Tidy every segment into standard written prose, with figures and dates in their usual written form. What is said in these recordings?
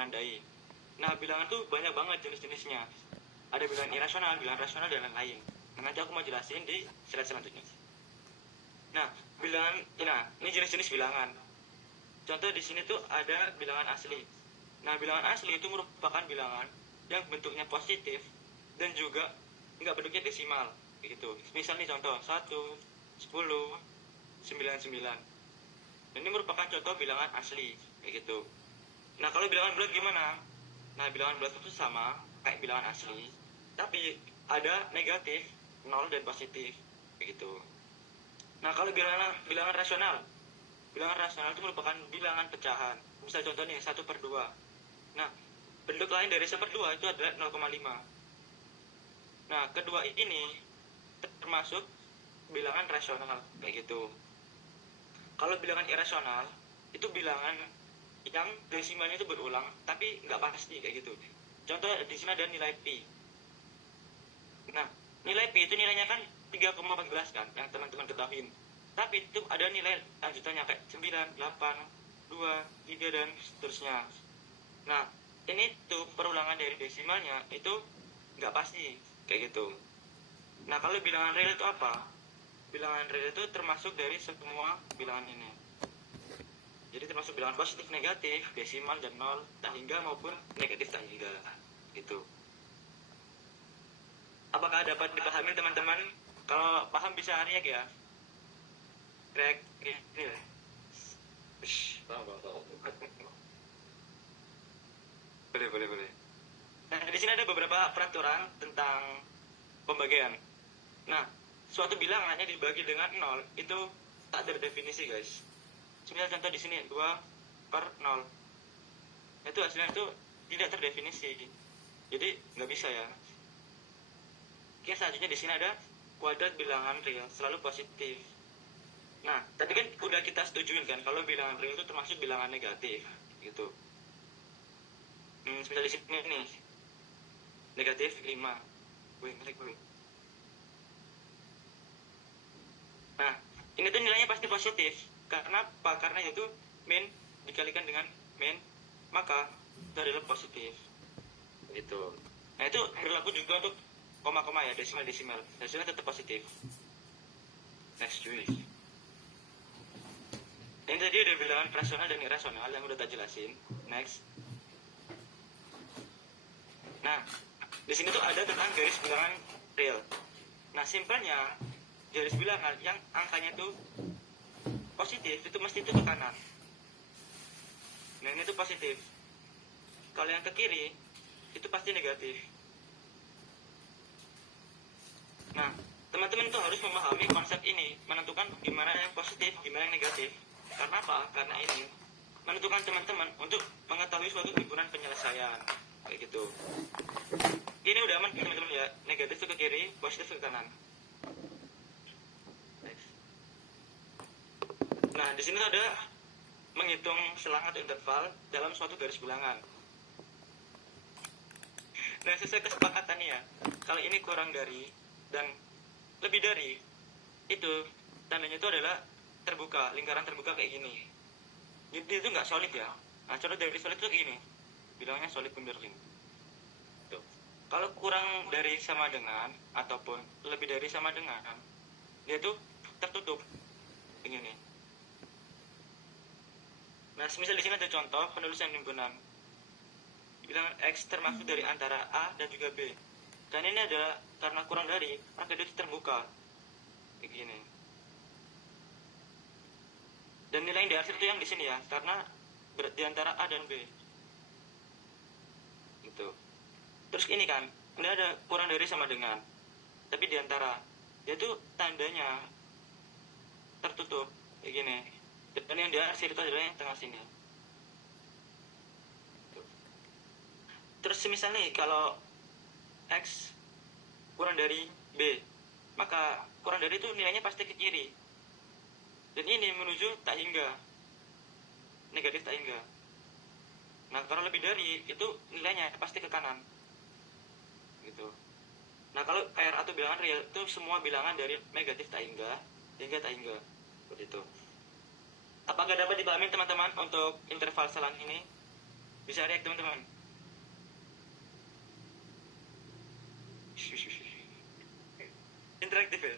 menandai. Nah, bilangan tuh banyak banget jenis-jenisnya. Ada bilangan irasional, bilangan rasional, dan lain-lain. Nah, nanti aku mau jelasin di slide selanjutnya. Nah, ini jenis-jenis bilangan. Contoh di sini tuh ada bilangan asli. Nah, bilangan asli itu merupakan bilangan yang bentuknya positif dan juga nggak bentuknya desimal, gitu. Misal nih contoh 1, 10, 99. Ini merupakan contoh bilangan asli, kayak gitu. Nah, kalau bilangan bulat gimana? Nah, bilangan bulat itu sama kayak bilangan asli, tapi ada negatif, 0 dan positif, kayak gitu. Nah, kalau bilangan rasional itu merupakan bilangan pecahan. Misal contoh nih 1/2. Nah, bentuk lain dari 1/2 itu adalah 0,5. Nah, kedua ini termasuk bilangan rasional, kayak gitu. Kalau bilangan irasional itu bilangan yang desimalnya itu berulang tapi nggak pasti, kayak gitu. Contoh di sini ada nilai pi. Nah, nilai pi itu nilainya kan 3,14 kan, yang teman-teman ketahui. Tapi itu ada nilai lanjutannya kayak 9, 8, 2, 3, dan seterusnya. Nah, ini tuh perulangan dari desimalnya itu nggak pasti, kayak gitu. Nah, kalau bilangan real itu apa? Bilangan real itu termasuk dari semua bilangan ini. Jadi termasuk bilangan positif, negatif, desimal, dan 0, tak hingga maupun negatif tak hingga, gitu. Apakah dapat dipahami teman-teman? Kalau paham bisa react ya. React ini ya. Boleh. Nah, di sini ada beberapa peraturan tentang pembagian. Nah, suatu bilangan hanya dibagi dengan 0 itu tak terdefinisi, guys. Misal contoh di sini 2/0. Itu hasilnya itu tidak terdefinisi. Jadi nggak bisa ya. Oke, selanjutnya di sini ada kuadrat bilangan real selalu positif. Nah, tadi kan udah kita setujuin kan kalau bilangan real itu termasuk bilangan negatif, gitu. Misal di sini nih negatif 5. Ngelik. Nah, ini tuh nilainya pasti positif. Karena apa? Karena itu min dikalikan dengan min, maka itu adalah positif, gitu. Nah, itu berlaku juga untuk koma-koma ya, desimal. Hasilnya tetap positif. Next, cuy. Ini tadi ada bilangan rasional dan irasional yang udah tak jelasin. Next. Nah, di sini tuh ada tentang garis bilangan real. Nah, simpelnya garis bilangan yang angkanya tuh positif itu mesti itu ke kanan. Nah, ini tuh positif. Kalau yang ke kiri itu pasti negatif. Nah, teman-teman tuh harus memahami konsep ini, menentukan gimana yang positif, gimana yang negatif. Karena apa? Karena ini menentukan teman-teman untuk mengetahui suatu himpunan penyelesaian, kayak gitu. Ini udah aman teman-teman ya. Negatif itu ke kiri, positif ke kanan. Nah, di sini ada menghitung selang atau interval dalam suatu garis bilangan. Nah, sesuai kesepakatan ya, kalau ini kurang dari dan lebih dari, itu tandanya itu adalah terbuka, lingkaran terbuka kayak gini. Jadi itu nggak solid ya. Nah, contoh dari solid itu kayak gini, bilangnya solid Kimberlin. Tuh. Kalau kurang dari sama dengan ataupun lebih dari sama dengan, dia tuh tertutup begini. Nah, misal di sini ada contoh penulisan himpunan. Bilangan X termasuk dari antara A dan juga B. Dan ini adalah karena kurang dari, maka dia terbuka. Kayak gini. Dan nilai yang diarsir itu yang di sini ya, karena di antara A dan B. Gitu. Terus ini kan, ini ada kurang dari sama dengan. Tapi di antara, dia tuh tandanya tertutup kayak gini. Dan yang diarsir itu adalah yang tengah sini. Terus misalnya kalau X kurang dari B, maka kurang dari itu nilainya pasti ke kiri. Dan ini menuju tak hingga, negatif tak hingga. Nah, kalau lebih dari itu nilainya pasti ke kanan, gitu. Nah, kalau R atau bilangan real itu semua bilangan dari negatif tak hingga tak hingga, seperti itu. Apakah dapat dipahami teman-teman untuk interval selang ini? Bisa react teman-teman. Interaktif ya.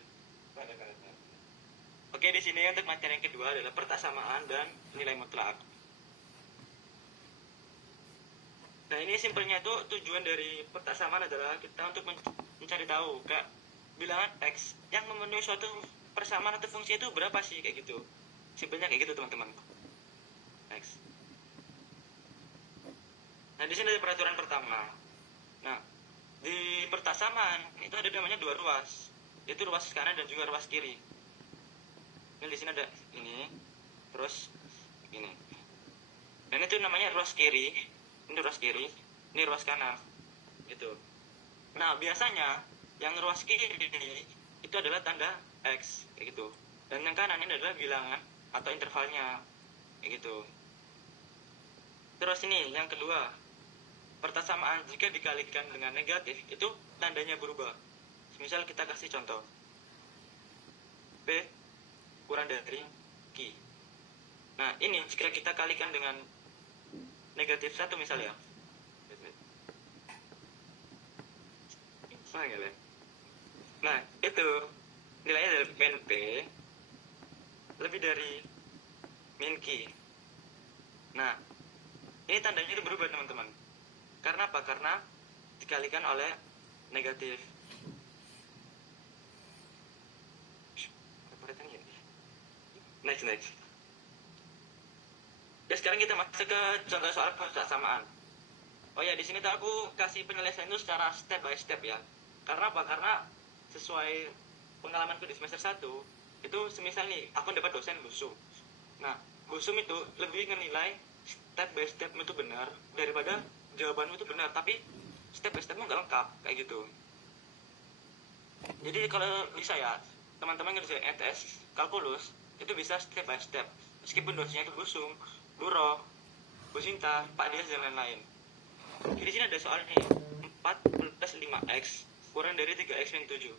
Oke, di sini untuk materi yang kedua adalah persamaan dan nilai mutlak. Nah, ini simpelnya itu tujuan dari persamaan adalah kita untuk mencari tahu kayak bilangan x yang memenuhi suatu persamaan atau fungsi itu berapa sih, kayak gitu. Simpelnya kayak gitu teman-teman. X. Nah, di sini ada peraturan pertama. Nah, di persamaan itu ada namanya dua ruas, yaitu ruas kanan dan juga ruas kiri. Ini di sini ada ini, terus ini. Dan itu namanya ruas kiri. Ini ruas kiri, ini ruas kanan, gitu. Nah, biasanya yang ruas kiri itu adalah tanda x, kayak gitu. Dan yang kanan ini adalah bilangan atau intervalnya, kayak gitu. Terus ini yang kedua, persamaan jika dikalikan dengan negatif itu tandanya berubah. Misal kita kasih contoh, p kurang dari q. Nah, ini jika kita kalikan dengan negatif 1 misalnya. Nah, itu nilainya dari min p lebih dari min q. Nah, ini tandanya itu berubah teman-teman. Karena apa? Karena dikalikan oleh negatif. Next. Ya, sekarang kita masuk ke contoh soal persamaan. Oh ya, di sini tuh aku kasih penyelesaian itu secara step by step ya. Karena apa? Karena sesuai pengalamanku di semester 1, itu semisal nih, aku dapat dosen busum. Nah, busum itu lebih menilai step by step itu benar daripada jawabanmu itu benar, tapi step by stepmu nggak lengkap, kayak gitu. Jadi kalau bisa ya, teman-teman ngerjain ETS, kalkulus, itu bisa step by step. Meskipun dosennya itu busum, Buro, Bu Sinta, Pak Dias, dan lain-lain. Jadi di sini ada soal nih, 4 plus 5x kurang dari 3x min 7.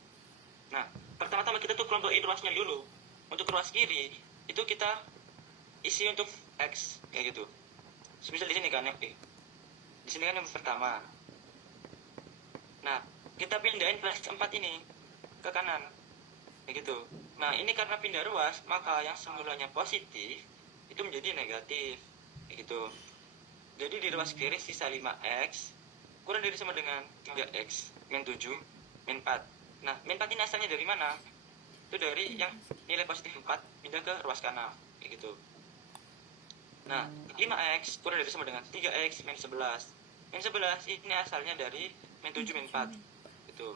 Nah, pertama-tama kita tuh kelompokin ruasnya dulu. Untuk ruas kiri, itu kita isi untuk x, kayak gitu. Misal di sini kan, di sini kan yang pertama. Nah, kita pindahin plus 4 ini ke kanan, kayak gitu. Nah, ini karena pindah ruas, maka yang semulanya positif itu menjadi negatif, kayak gitu. Jadi di ruas kiri sisa 5x kurang dari sama dengan 3x min 7 min 4. Nah, min 4 ini asalnya dari mana? Itu dari yang nilai positif 4 pindah ke ruas kanan, kayak gitu. Nah, 5x kurang dari sama dengan 3x min 11. Min 11 ini asalnya dari min 7 min 4, gitu.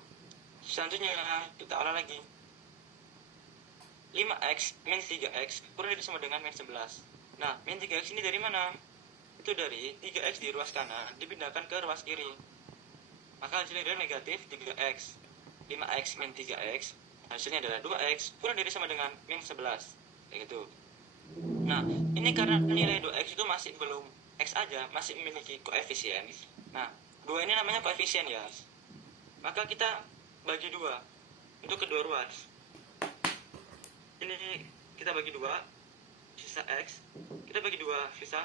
Selanjutnya kita olah lagi. 5x min 3x kurang dari sama dengan min 11. Nah, min 3x ini dari mana? Itu dari 3x di ruas kanan dipindahkan ke ruas kiri. Maka hasilnya adalah negatif 3x. 5x min 3x hasilnya adalah 2x kurang dari sama dengan min 11, kayak gitu. Nah, ini karena nilai 2x itu masih belum x aja, masih memiliki koefisien. Nah, 2 ini namanya koefisien ya. Maka kita bagi 2 untuk kedua ruas. Ini kita bagi 2, sisa x, kita bagi 2, sisa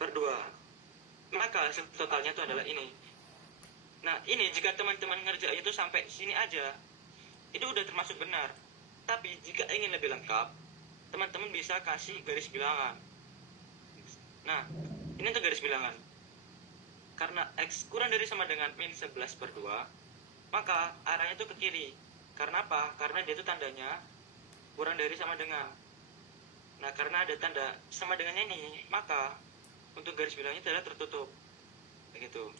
per 2. Maka totalnya itu adalah ini. Nah, ini jika teman-teman ngerjain itu sampai sini aja, itu udah termasuk benar. Tapi jika ingin lebih lengkap, teman-teman bisa kasih garis bilangan. Nah, ini untuk garis bilangan. Karena x kurang dari sama dengan min 11 per 2, maka arahnya itu ke kiri. Karena apa? Karena dia itu tandanya kurang dari sama dengan. Nah, karena ada tanda sama dengan ini, maka untuk garis bilangnya adalah tertutup, kayak gitu.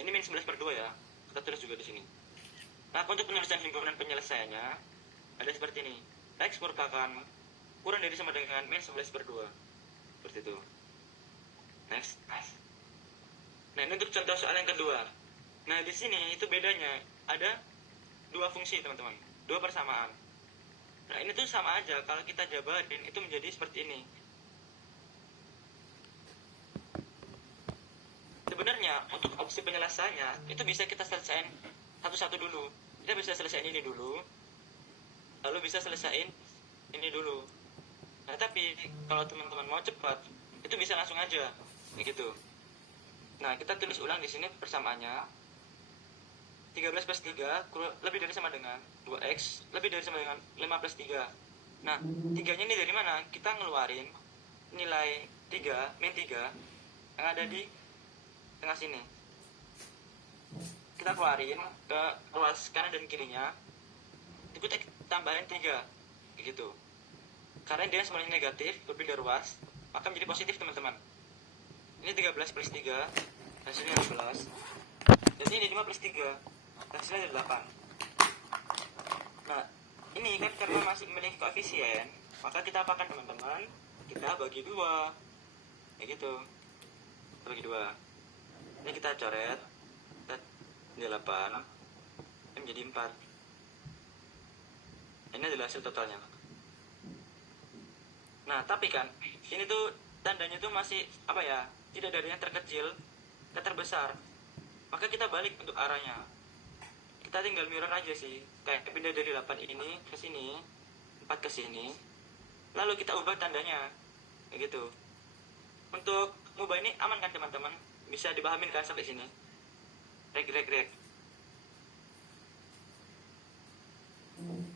Ini min 11 per 2 ya, kita tulis juga di sini. Nah, untuk penulisan himpunan penyelesaiannya ada seperti ini. X merupakan kurang dari sama dengan min 11 per 2, seperti itu. Next. Nah, ini untuk contoh soal yang kedua. Nah, di sini itu bedanya ada dua fungsi teman-teman, dua persamaan. Nah, ini tuh sama aja kalau kita jabarin itu menjadi seperti ini. Sebenarnya untuk opsi penyelesaiannya itu bisa kita selesaiin satu-satu dulu. Kita bisa selesaiin ini dulu, lalu bisa selesaiin ini dulu. Nah, tapi kalau teman-teman mau cepat, itu itu bisa langsung aja kayak gitu. Nah, kita tulis ulang di sini persamaannya. 13 plus 3 lebih dari sama dengan 2x lebih dari sama dengan 5 plus 3. Nah, 3-nya ini dari mana? Kita ngeluarin nilai 3 min 3 yang ada di tengah sini. Kita keluarin ke ruas kanan dan kirinya. Itu kita tambahin 3 kayak gitu. Karena dia semuanya negatif, berpindah ruas, maka menjadi positif, teman-teman. Ini 13 plus 3, hasilnya 12. Jadi ini 5 plus 3, hasilnya 8. Nah, ini kan karena masih memiliki koefisien, maka kita apakan, teman-teman? Kita bagi 2. Kayak gitu. Kita bagi 2. Ini kita coret. Ini 8. Ini menjadi 4. Ini adalah hasil totalnya. Nah, tapi kan ini tuh tandanya tuh masih apa ya? Tidak dari yang terkecil ke terbesar. Maka kita balik untuk arahnya. Kita tinggal mirror aja sih. Kayak pindah dari 8 ini ke sini, 4 ke sini. Lalu kita ubah tandanya. Kayak gitu. Untuk ngubah ini aman kan, teman-teman? Bisa dipahamin kan sampai sini? Rek.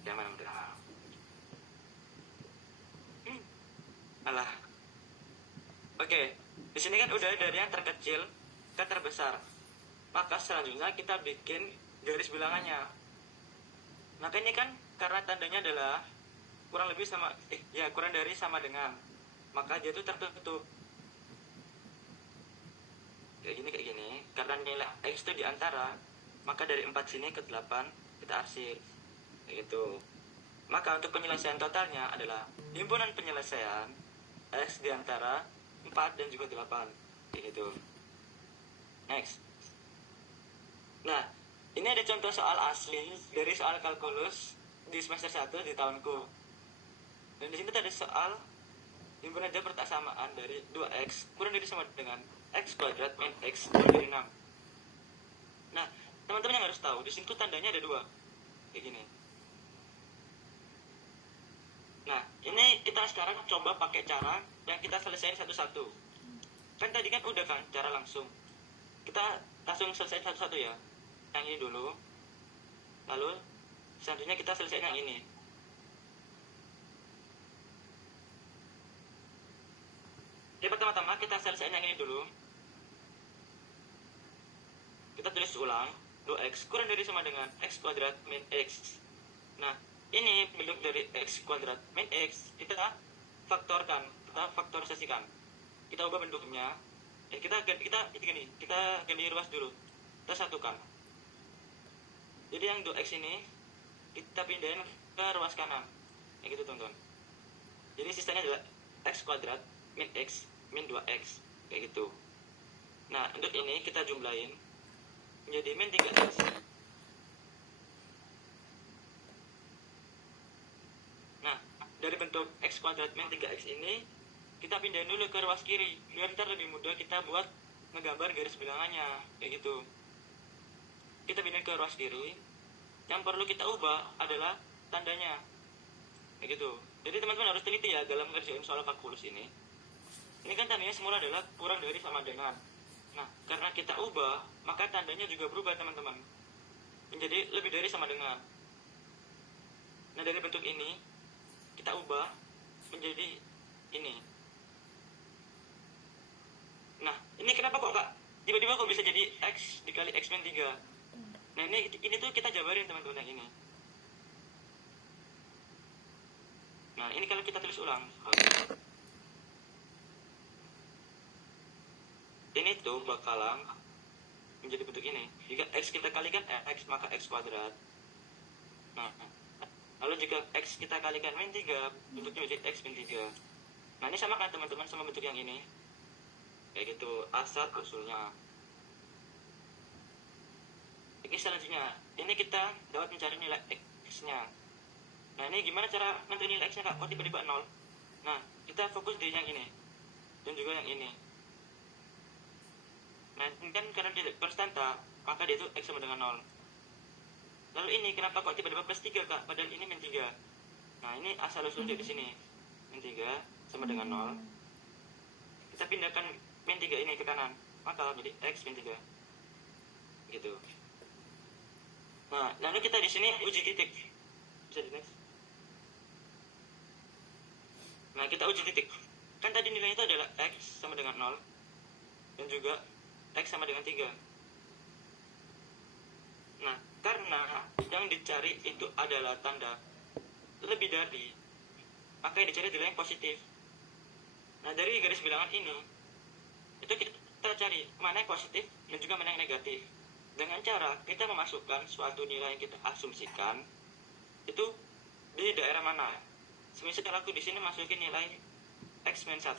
Jangan udah. Alah. Oke, di sini kan udah dari yang terkecil ke terbesar. Maka selanjutnya kita bikin garis bilangannya. Maka ini kan karena tandanya adalah kurang lebih sama, kurang dari sama dengan. Maka dia itu tertutup. Kayak gini. Karena nilai X itu diantara, maka dari 4 sini ke 8 kita arsir. Kayak gitu. Maka untuk penyelesaian totalnya adalah himpunan penyelesaian X diantara 4 dan juga 8. Kayak gitu. Next. Nah, ini ada contoh soal asli dari soal kalkulus di semester 1 di tahunku. Dan di sini ada soal himpunan jumlah persamaan dari 2x kurang dari sama dengan x kuadrat min x kurang dari 6. Nah, teman-teman yang harus tahu, di sini tuh tandanya ada 2. Kayak gini. Nah, ini kita sekarang coba pakai cara yang kita selesaiin satu-satu. Kan tadi kan udah kan cara langsung. Kita langsung selesaiin satu-satu ya. Yang ini dulu. Lalu selanjutnya kita selesaiin yang ini. Jadi pertama-tama kita selesaiin yang ini dulu. Kita tulis ulang 2x kurang dari sama dengan x kuadrat min x. Nah, ini bentuk dari x kuadrat min x kita faktorkan, kita faktorisasikan, kita ubah bentuknya. Kita ganti ruas dulu, kita satukan. Jadi yang 2x ini kita pindahin ke ruas kanan, kayak gitu teman-teman. Jadi sisanya adalah x kuadrat min x min 2x, kayak gitu. Nah, untuk ini kita jumlahin menjadi min 3x. Nah, dari bentuk x kuadrat min 3x ini kita pindahin dulu ke ruas kiri biar ntar lebih mudah kita buat ngegambar garis bilangannya, kayak gitu. Kita pindahin ke ruas kiri. Yang perlu kita ubah adalah tandanya, kayak gitu. Jadi teman-teman harus teliti ya dalam ngerjain soal kalkulus ini. Ini kan tandanya semula adalah kurang dari sama dengan. Nah, karena kita ubah, maka tandanya juga berubah, teman-teman. Menjadi lebih dari sama dengan. Nah, dari bentuk ini kita ubah menjadi ini. Nah, ini kenapa kok Kak? Tiba-tiba kok bisa jadi X dikali X min 3? Nah, ini tuh kita jabarin, teman-teman, yang ini. Nah, ini kalau kita tulis ulang. Ini tuh bakalan menjadi bentuk ini. Jika X kita kalikan X, maka X kuadrat. Nah, lalu jika X kita kalikan min 3, bentuknya menjadi X min 3. Nah, ini sama kan teman-teman sama bentuk yang ini. Kayak gitu, asal usulnya. Oke, selanjutnya, ini kita dapat mencari nilai X-nya. Nah, ini gimana cara nentuin nilai X-nya, Kak? Kok tiba-tiba 0? Nah, kita fokus di yang ini. Dan juga yang ini. Nah, ini kan karena dia konstanta, maka dia itu X sama dengan 0. Lalu ini, kenapa kok tiba-tiba plus 3, Kak? Padahal ini min 3. Nah, ini asal usulnya di sini. Min 3 sama dengan 0. kita pindahkan min 3 ini ke kanan, maka jadi X min 3 gitu. Nah, lalu kita di sini uji titik. Bisa di next. Nah, kita uji titik. Kan tadi nilainya itu adalah X sama dengan 0 dan juga X sama dengan 3. Nah, karena yang dicari itu adalah tanda lebih dari, maka yang dicari adalah yang positif. Nah, dari garis bilangan ini itu kita cari mana yang positif dan juga mana yang negatif dengan cara kita memasukkan suatu nilai yang kita asumsikan itu di daerah mana. Semisal aku di sini masukin nilai X min 1.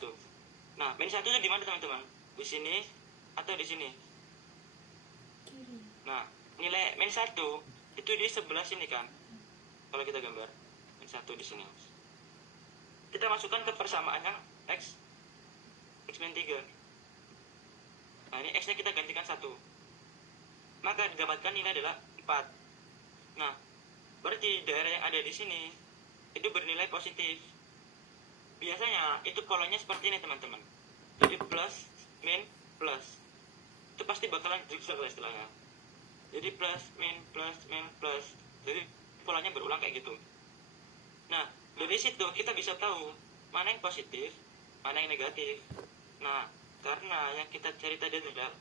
Nah, min 1 itu di mana teman-teman? Di sini atau di sini? Nah, nilai min 1 itu di sebelah sini kan. Kalau kita gambar min 1 di sini. Kita masukkan ke persamaannya X min 3. Nah, ini X nya kita gantikan 1. Maka didapatkan nilai adalah 4. Nah, berarti daerah yang ada di sini itu bernilai positif. Biasanya itu polanya seperti ini teman-teman. Jadi plus, min, plus. Itu pasti bakalan zigzag lah istilahnya. Jadi plus, min, plus, min, plus. Jadi polanya berulang kayak gitu. Nah, dari situ kita bisa tahu mana yang positif, mana yang negatif. Nah, karena yang kita cari tadi adalah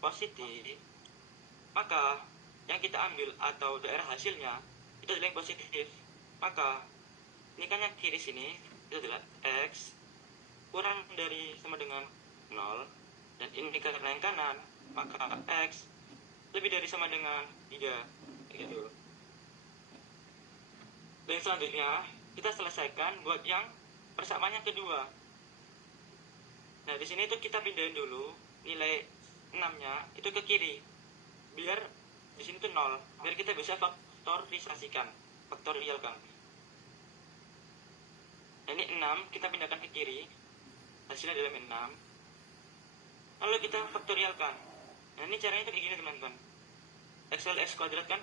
positif, maka yang kita ambil atau daerah hasilnya itu adalah yang positif. Maka ini kan yang kiri sini itu adalah X kurang dari sama dengan 0, dan ini karena yang kanan maka X lebih dari sama dengan 3 gitu. Dan selanjutnya kita selesaikan buat yang persamaan yang kedua. Nah, di sini tuh kita pindahin dulu nilai 6-nya itu ke kiri. Biar di sini tuh 0, biar kita bisa faktorisasikan, faktorialkan. Nah, ini 6 kita pindahkan ke kiri. Hasilnya adalah min 6. Lalu kita faktorialkan. Nah, ini caranya tuh kayak gini teman-teman. X kali X kuadrat kan?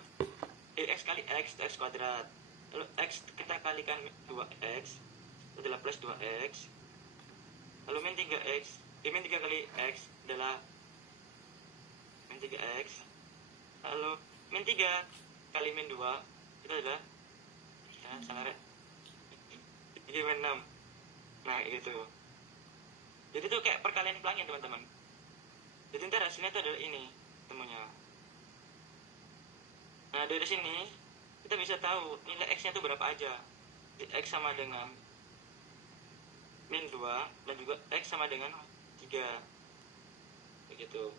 X kali X itu X kuadrat. Lalu X kita kalikan 2X itu adalah plus 2X. Lalu min 3X, min 3 kali X adalah min 3X. Lalu min 3 kali min 2 itu adalah salah rek. Jadi min 6. Nah, gitu. Jadi itu kayak perkalian pelangin teman-teman. Jadi ntar hasilnya itu adalah ini temunya. Nah, dari sini kita bisa tahu nilai X-nya itu berapa aja. X sama dengan min 2 dan juga X sama dengan 3. Begitu.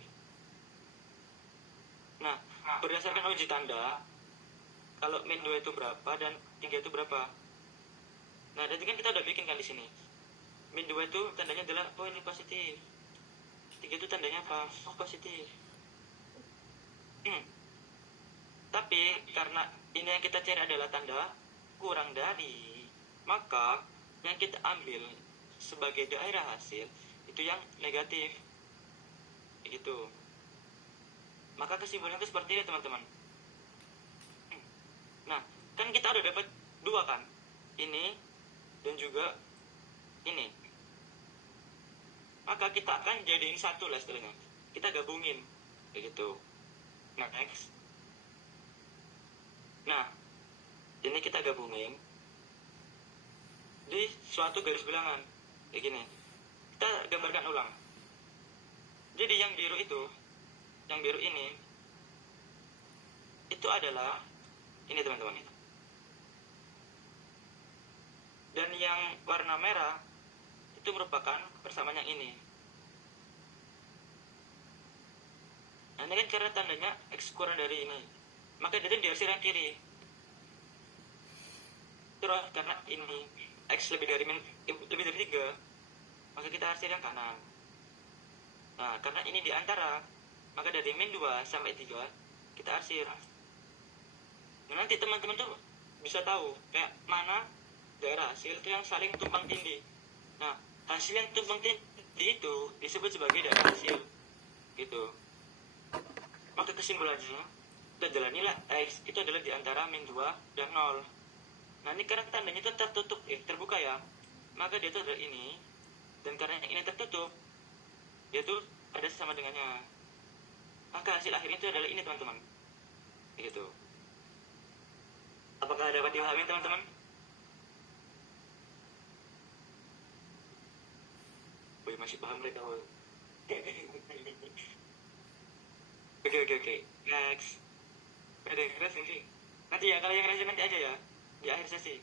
Nah, berdasarkan uji tanda, kalau min 2 itu berapa dan 3 itu berapa? Nah, jadi kan kita udah bikin kan di sini. Min 2 itu tandanya adalah oh ini positif. 3 itu tandanya apa? Oh, positif. Tapi karena ini yang kita cari adalah tanda kurang dari, maka yang kita ambil sebagai daerah hasil itu yang negatif. Gitu. Maka kesimpulannya itu seperti ini teman-teman. Nah, kan kita udah dapat 2 kan? Ini dan juga ini. Maka kita akan jadiin satu lah istilahnya. Kita gabungin kayak gitu. Nah, next. Nah, ini kita gabungin di suatu garis bilangan kayak gini. Kita gambarkan ulang. Jadi yang biru itu, yang biru ini itu adalah ini teman-teman. Dan yang warna merah itu merupakan persamaan yang ini. Nah, ini kan cara tandanya X kurang dari ini, maka itu dihasil yang kiri. Terus karena ini X lebih dari 3, maka kita hasil yang kanan. Nah, karena ini di antara, maka dari min 2 sampai 3 kita hasil. Nah, nanti teman-teman tuh bisa tahu kayak mana daerah hasil itu yang saling tumpang tindih. Nah, hasil yang tumpang tindih itu disebut sebagai daerah hasil gitu. Maka kesimpulannya itu adalah nilai X itu adalah di antara min 2 dan 0. Nah, ini karena tandanya itu tertutup terbuka ya, maka dia itu adalah ini. Dan karena ini tertutup, yaitu ada sama dengannya. Maka hasil akhirnya itu adalah ini teman-teman. Gitu. Apakah dapat dipahami teman-teman? Wih, masih paham mereka. Oke. Next. Ada yang rest sih. Nanti ya, kalau yang rest nanti aja ya. Di akhir sesi.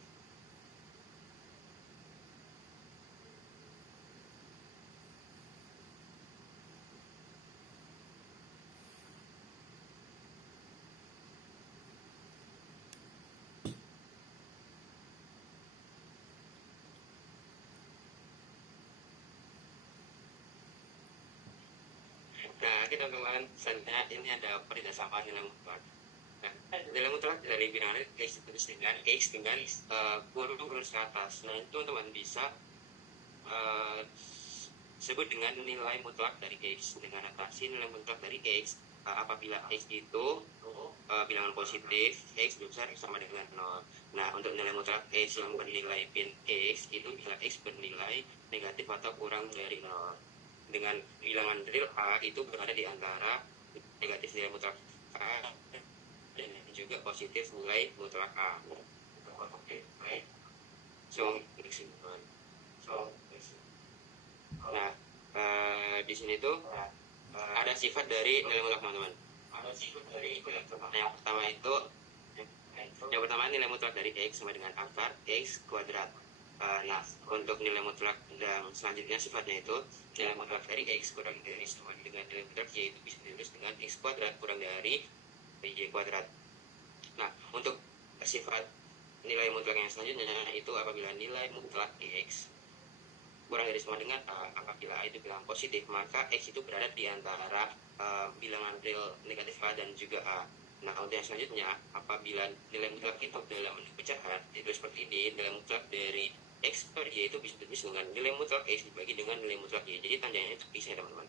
Nah, kita teman-teman, selanjutnya ini ada perintah nilai mutlak. Nah, nilai mutlak dari bilangan X ditulis dengan X dengan kurung lurus ke atas. Nah, itu teman-teman bisa sebut dengan nilai mutlak dari X dengan notasi nilai mutlak dari X apabila X itu bilangan positif, X besar sama dengan 0. Nah, untuk nilai mutlak X yang bernilai pin X itu bila X bernilai negatif atau kurang dari 0. Dengan bilangan real A itu berada di antara negatif nilai mutlak A dan juga positif nilai mutlak A. Oke, baik. Nah, di sini tuh ada sifat dari nilai mutlak teman-teman. Yang pertama nilai mutlak dari X sama dengan akar X kuadrat. Nah, untuk nilai mutlak dan selanjutnya sifatnya itu nilai mutlak dari X kurang dari sama dengan nilai mutlak Y itu bisa ditulis dengan X kuadrat kurang dari Y kuadrat. Nah, untuk sifat nilai mutlak yang selanjutnya itu apabila nilai mutlak X kurang dari sama dengan A, apabila A itu bilangan positif, maka X itu berada di antara bilangan real negatif A dan juga A. Nah, untuk yang selanjutnya, apabila nilai mutlak itu dalam bentuk pecahan, itu seperti ini, nilai mutlak dari X per Y itu bisa ditulis dengan nilai mutlak X dibagi dengan nilai mutlak Y. Jadi tandanya itu bisa ya teman-teman.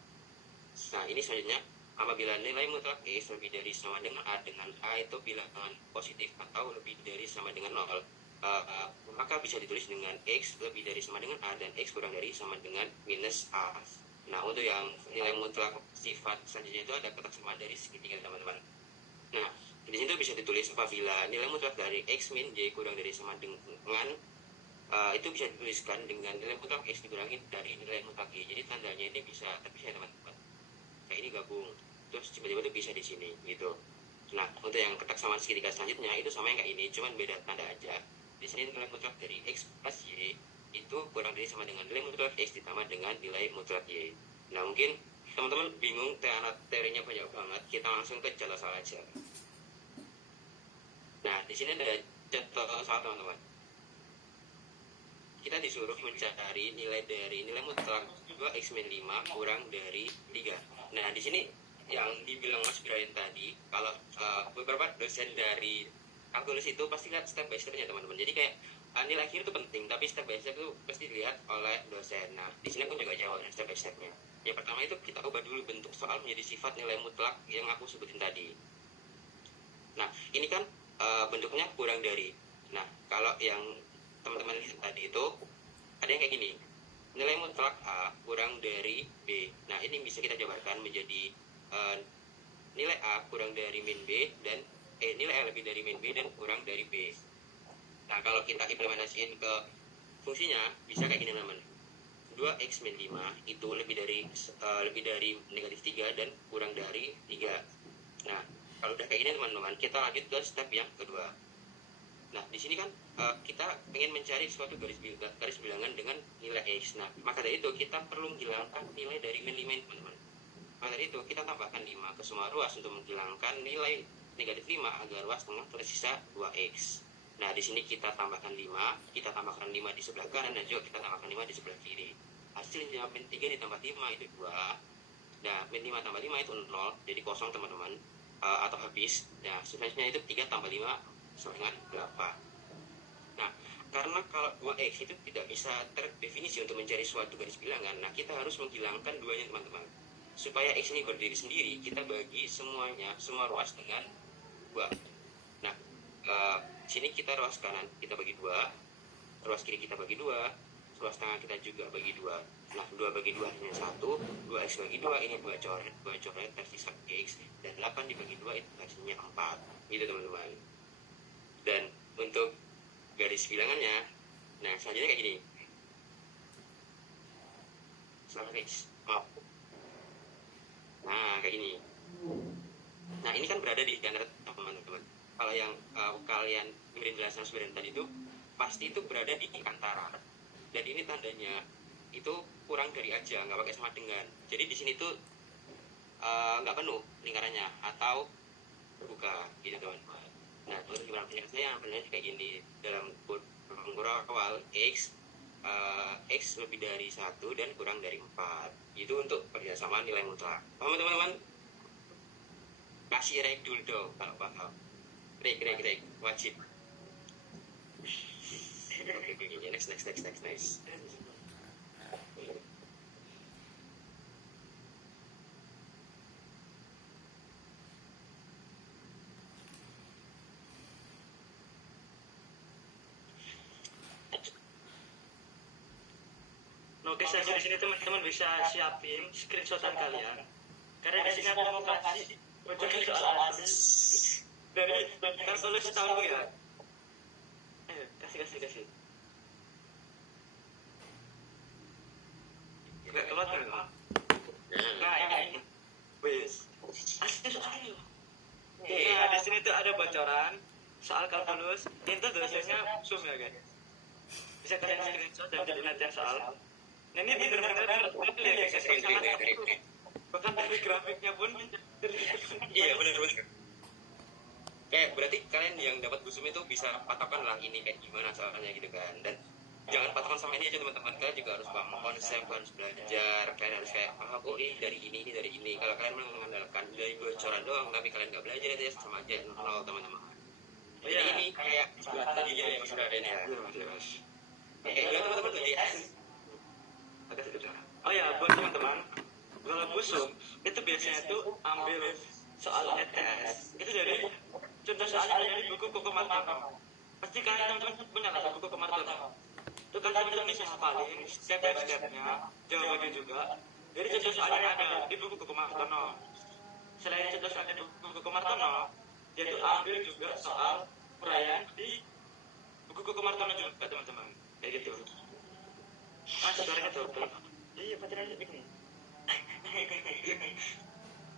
Nah, ini selanjutnya, apabila nilai mutlak X lebih dari sama dengan A dengan A itu bilangan positif atau lebih dari sama dengan 0, maka bisa ditulis dengan X lebih dari sama dengan A dan X kurang dari sama dengan minus A. Nah, untuk yang nilai mutlak sifat selanjutnya itu ada kotak sama dari segitiga teman-teman. Nah, di sini bisa ditulis apabila nilai mutlak dari X min Y kurang dari sama dengan itu bisa dituliskan dengan nilai mutlak X dikurangi dari nilai mutlak Y. Jadi tandanya ini bisa terpisah teman-teman. Kayak ini gabung, terus tiba-tiba itu bisa di sini gitu. Nah, untuk yang kotak sama segitiga selanjutnya itu sama yang kayak ini, cuman beda tanda aja. Di sini nilai mutlak dari X plus Y itu kurang dari sama dengan nilai mutlak X ditambah dengan nilai mutlak Y. Nah, mungkin teman-teman bingung karena teorinya banyak banget, kita langsung ke contoh soal aja. Nah, di sini ada contoh soal teman-teman. Kita disuruh mencari nilai dari nilai mutlak 2x-5 kurang dari 3. Nah, di sini yang dibilang Mas Brian tadi, kalau beberapa dosen dari kalkulus itu pasti lihat step by step-nya teman-teman. Jadi kayak nilai akhir itu penting, tapi step by step itu pasti dilihat oleh dosen. Nah, di sini aku juga jawab step by step-nya. Yang pertama itu kita ubah dulu bentuk soal menjadi sifat nilai mutlak yang aku sebutin tadi. Nah, ini kan bentuknya kurang dari. Nah, kalau yang teman-teman lihat tadi itu ada yang kayak gini, nilai mutlak A kurang dari B. Nah, ini bisa kita jabarkan menjadi nilai A kurang dari min B dan nilai A lebih dari min B dan kurang dari B. Nah, kalau kita implementasiin ke fungsinya bisa kayak gini teman-teman. 2x min 5 itu lebih dari negatif 3 dan kurang dari 3. Nah, kalau udah kayak gini teman-teman, kita lanjut ke step yang kedua. Nah, di sini kan kita ingin mencari suatu garis bilangan dengan nilai X. Nah, maka dari itu kita perlu menghilangkan nilai dari min 5 teman-teman. Maka dari itu kita tambahkan 5 ke semua ruas untuk menghilangkan nilai negatif 5 agar ruas tengah tersisa 2X. Nah, di sini kita tambahkan 5, kita tambahkan 5 di sebelah kanan dan juga kita tambahkan 5 di sebelah kiri. Hasilnya min 3 ditambah 5 itu 2. Nah, min 5 tambah 5 itu 0, jadi kosong teman-teman, atau habis. Nah, sebenarnya itu 3 tambah 5 sama dengan 8. Nah, karena kalau 2X itu tidak bisa terdefinisi untuk mencari suatu garis bilangan, nah kita harus menghilangkan duanya teman-teman. Supaya X ini berdiri sendiri, kita bagi semuanya, semua ruas dengan 2. Nah, sini kita ruas kanan kita bagi 2, ruas kiri kita bagi 2, ruas tengah kita juga bagi 2. Nah, 2 bagi 2 hanya 1, 2x bagi 2 ini 2 coret tersisa x, dan 8 dibagi 2 itu hasilnya 4. Gitu teman-teman. Dan untuk garis bilangannya, nah selanjutnya kayak gini. Selamat guys, maaf. Nah, kayak gini. Nah, ini kan berada di antara teman-teman. Kalau yang kalian dengerin jelasan sebenarnya tadi itu pasti itu berada di antara. Dan ini tandanya itu kurang dari aja, nggak pakai sama dengan. Jadi di sini tuh nggak penuh lingkarannya atau terbuka gitu teman-teman. Nah, terus gimana penjelasannya? Penjelasannya kayak gini. Dalam kurang awal x lebih dari 1 dan kurang dari 4. Itu untuk persamaan nilai mutlak. Paham teman-teman? Kasih rek dulu dong kalau paham. Rek wajib. Oke, next. Oke, saya di sini teman-teman bisa siapin screenshotan kalian. Karena di sini aku mau kasih bocoran soal asli dari kalkulus tahun ya. Ayo, kasih. Enggak keluar kan? Nah, ini. Wes. Asli soalnya. Nah, di sini tuh ada bocoran soal kalkulus. Itu dosennya Zoom ya, guys. Bisa kalian screenshot dan jadi latihan soal. Nah, ini bener-bener ya guys. Bahkan dari grafiknya pun Iya, benar. Kayak berarti kalian yang dapat busum itu bisa patokan lah ini kayak gimana soalnya gitu kan. Dan jangan patokan sama ini aja teman-teman, kalian juga harus paham konsep, harus belajar, kalian harus kayak paham ini dari ini. Kalau kalian mengandalkan dari bocoran doang tapi kalian nggak belajar itu ya sama aja nol teman-teman. Jadi ini kayak tadi ya yang sudah ada ya. Kayak teman-teman tuh ya. Oh ya, buat teman-teman, kalau busum itu biasanya tuh ambil soal ETS itu dari contoh soalnya dari buku Koko Martono. Pasti kalian teman-teman punya lah buku Koko Martono. Itu kan teman-teman bisa hafalin step by stepnya, jawabannya juga. Jadi contoh soalnya ada di buku Koko Martono. Selain contoh soalnya di buku Koko Martono, dia tuh ambil juga soal uraian di buku Koko Martono juga teman-teman. Kayak gitu. Suaranya tuh. Iya, pacarnya begini.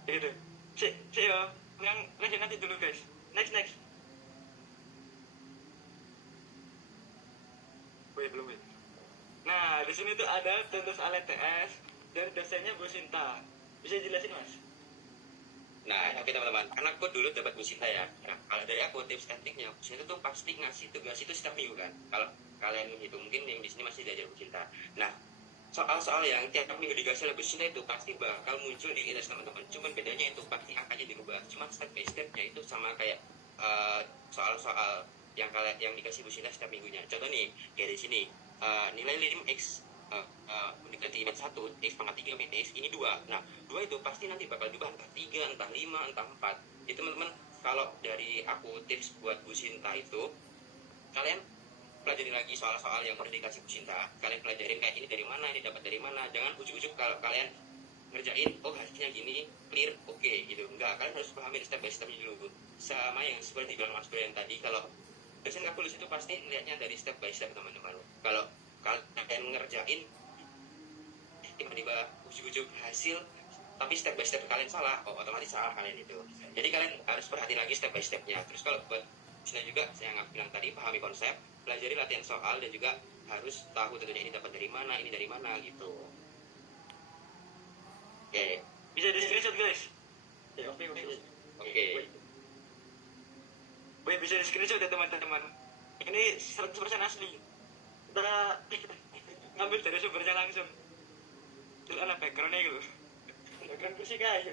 Gitu. Cek yo. Yang lanjut nanti dulu guys. Next. Belum. Nah, di sini tuh ada contoh soal ETS dari dosennya Bu Sinta. Bisa jelasin Mas? Nah, oke teman-teman, karena aku dulu dapat Bu Sinta ya. Nah, kalau dari aku tips tekniknya, Bu Sinta tuh pasti ngasih tugas itu setiap minggu kan. Kalau kalian itu mungkin yang di sini masih diajar Bu Sinta. Nah, soal-soal yang tiap minggu dikasih oleh Bu Sinta itu pasti bakal muncul di ITS teman-teman. Cuman bedanya itu pasti angkanya dirubah. Cuman step by stepnya itu sama kayak soal-soal yang kalian yang dikasih Bu Sinta setiap minggunya. Contoh nih, kayak di sini nilai 5x mendekati 1, x pangkat 3 min x ini 2. Nah, 2 itu pasti nanti bakal diubah entah 3, entah 5, entah 4. Jadi teman-teman, kalau dari aku tips buat Bu Sinta itu, kalian pelajari lagi soal-soal yang udah dikasih Bu Sinta. Kalian pelajarin kayak ini dari mana, ini dapat dari mana. Jangan ujuk-ujuk kalau kalian ngerjain, oh hasilnya gini, clear, oke, gitu. Enggak, kalian harus pahami step by stepnya dulu. Sama yang seperti bilang Mas Brian tadi, kalau dosen kalkulus itu pasti melihatnya dari step by step teman-teman. Kalau kalian ngerjain tiba-tiba ujuk-ujuk hasil tapi step by step kalian salah, oh otomatis salah kalian itu. Jadi kalian harus perhatiin lagi step by stepnya. Terus kalau buat sini juga saya nggak bilang tadi, pahami konsep, pelajari latihan soal, dan juga harus tahu tentunya ini dapat dari mana, ini dari mana gitu. Oke. Bisa di screenshot guys. Oke. Bisa di screenshot ya teman-teman. Ini 100% asli. Kita ngambil dari sumbernya langsung. Itu ada backgroundnya gitu. Background musik aja.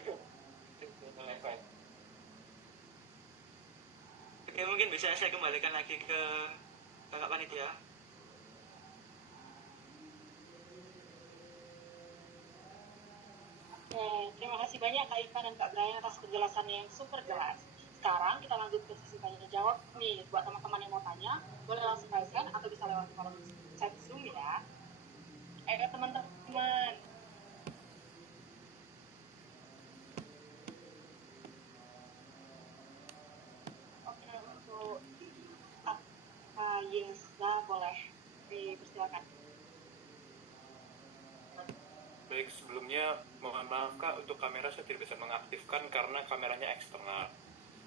Oke, mungkin bisa saya kembalikan lagi ke kakak panitia. Terima kasih banyak Kak Irfan dan Kak Brian atas penjelasannya yang super jelas. Sekarang kita lanjut ke sesi tanya jawab nih. Buat teman-teman yang mau tanya, boleh langsung raise hand atau bisa lewat kolom chat Zoom ya. Ayo teman-teman. Oke, untuk Yinsa boleh dipersilakan. Baik, sebelumnya mohon maaf Kak, untuk kamera saya tidak bisa mengaktifkan karena kameranya eksternal.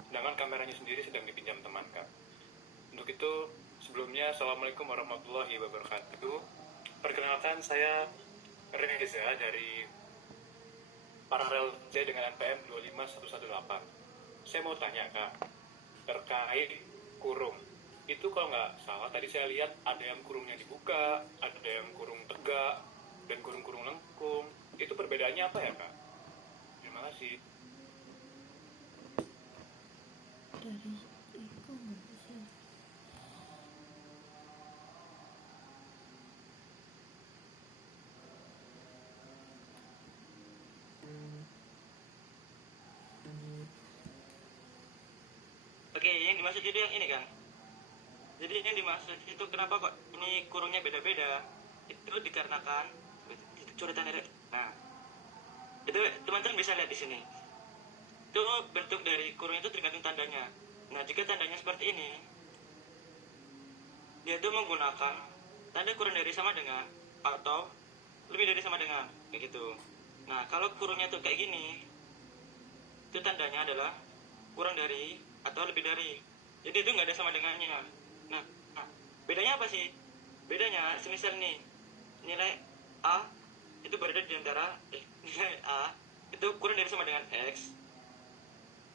Sedangkan kameranya sendiri sedang dipinjam teman Kak. Untuk itu, sebelumnya Assalamualaikum warahmatullahi wabarakatuh. Perkenalkan, saya Reza dari Paralel C dengan NPM 25118. Saya mau tanya Kak, terkait kurung. Itu kalau nggak salah, tadi saya lihat ada yang kurungnya dibuka, ada yang kurung tegak, dan kurung-kurung lengkung. Itu perbedaannya apa ya Kak? Terima kasih. Oke, yang dimaksud itu yang ini kan. Jadi yang dimaksud itu kenapa kok ini kurungnya beda-beda? Itu dikarenakan itu coretan dari. Nah, itu teman-teman bisa lihat di sini. Itu bentuk dari kurung itu tergantung tandanya. Nah, jika tandanya seperti ini, dia itu menggunakan tanda kurang dari sama dengan atau lebih dari sama dengan begitu. Nah, kalau kurungnya itu kayak gini, itu tandanya adalah kurang dari atau lebih dari. Jadi itu nggak ada sama dengannya. Nah, bedanya apa sih? Bedanya semisal nih nilai A itu berada di antara nilai A itu kurang dari sama dengan X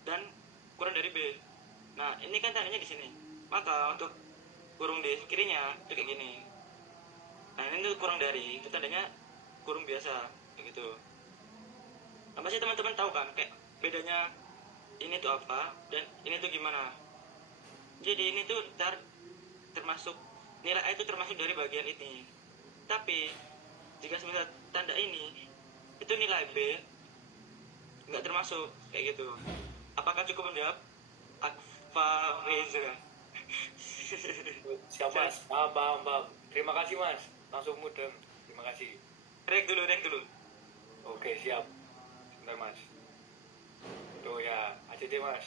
dan kurang dari B. Nah, ini kan tandanya di sini. Maka untuk kurung di kirinya itu kayak gini. Nah, ini tuh kurang dari, itu tandanya kurung biasa begitu. Nah, pasti teman-teman tahu kan kayak bedanya ini tuh apa dan ini tuh gimana. Jadi ini tuh termasuk nilai A itu termasuk dari bagian ini. Tapi jika semisal tanda ini itu nilai B nggak termasuk kayak gitu. Apakah cukup menjawab? Akfa Reza. Siap Mas? Paham. Terima kasih Mas. Langsung mudeng. Terima kasih. Rek dulu. Oke, siap. Sebentar Mas. Tuh ya, ACD Mas.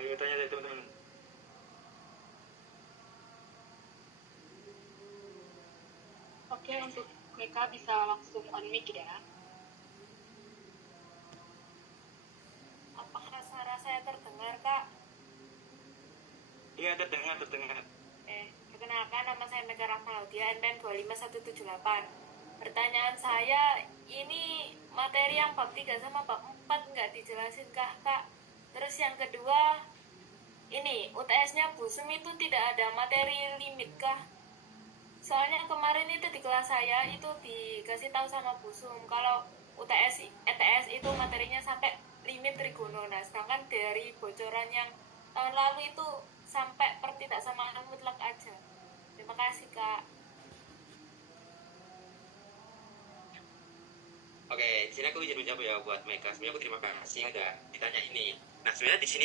Ayo tanya deh teman-teman. Oke, untuk mereka bisa langsung on mic ya. Apakah suara saya terdengar, Kak? Iya, terdengar. Perkenalkan, nama saya Mega Rahmalaudia, NPM 25178. Pertanyaan saya, ini materi yang bab 3 sama bab 4 nggak dijelasin kah, Kak? Terus yang kedua, ini UTS-nya Busum itu tidak ada materi limit kah? Soalnya kemarin itu di kelas saya itu dikasih tahu sama Busum kalau UTS ETS itu materinya sampai limit trigono. Nah, sedangkan dari bocoran yang tahun lalu itu sampai pertidaksamaan mutlak aja. Terima kasih, Kak. Oke, di sini aku izin menjawab ya buat Meka. Sebenarnya aku terima kasih udah ditanya ini. Nah, sebenarnya di sini